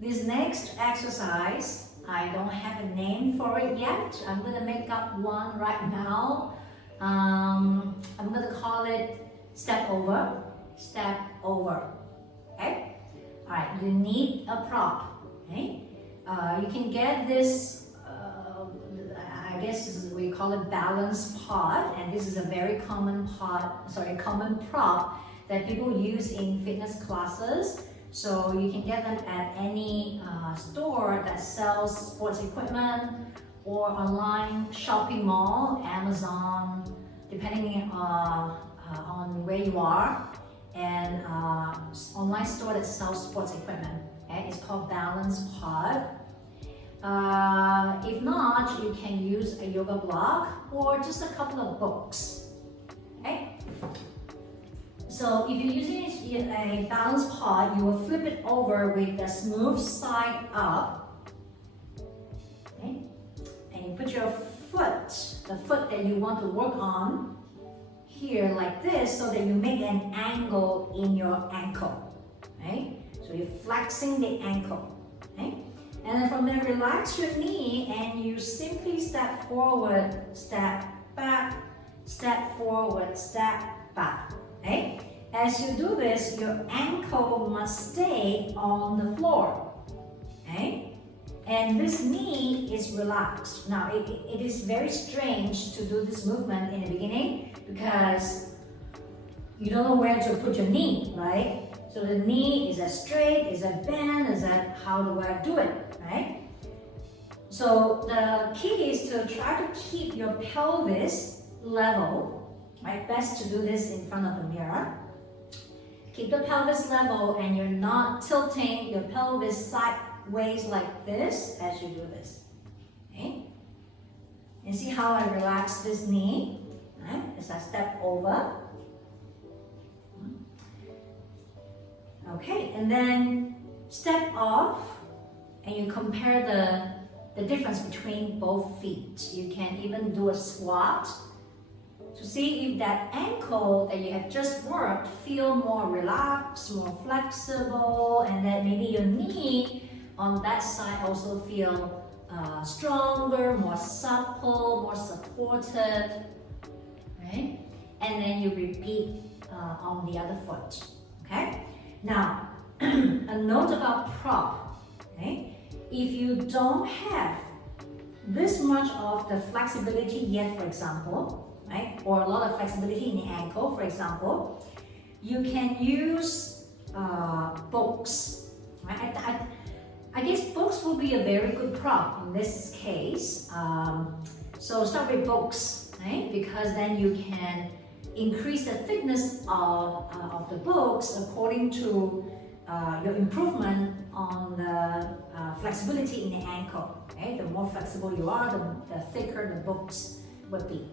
This next exercise, I don't have a name for it yet. I'm gonna make up one right now. I'm gonna call it step over, okay? All right, you need a prop, okay? You can get this, I guess we call it balance pod, and this is a very common prop that people use in fitness classes. So you can get them at any store that sells sports equipment or online shopping mall, Amazon, depending on where you are, and online store that sells sports equipment. Okay? It's called Balance Pod. If not, you can use a yoga block or just a couple of books. Okay? So if you're using a balance pod, you will flip it over with the smooth side up. Okay? And you put your foot, the foot that you want to work on, here like this, so that you make an angle in your ankle. Okay? So you're flexing the ankle. Okay? And then from there, relax your knee and you simply step forward, step back, step forward, step back. Okay? As you do this, your ankle must stay on the floor. Okay? And this knee is relaxed. Now, it is very strange to do this movement in the beginning because you don't know where to put your knee, right? So the knee, is that straight, is that bent, is that how do I do it, right? So the key is to try to keep your pelvis level, right? Best to do this in front of the mirror. Keep the pelvis level and you're not tilting your pelvis sideways like this as you do this, okay? And see how I relax this knee, right? As I step over. Okay, and then step off and you compare the difference between both feet. You can even do a squat to see if that ankle that you have just worked feel more relaxed, more flexible, and that maybe your knee on that side also feel stronger, more supple, more supported, right? And then you repeat on the other foot, okay? Now, a note about prop, okay? If you don't have this much of the flexibility yet, for example, right? Or a lot of flexibility in the ankle, for example, you can use books, right? I guess books will be a very good prop in this case. So start with books, right? Because then you can increase the thickness of the books according to your improvement on the flexibility in the ankle. Okay? The more flexible you are, the thicker the books would be.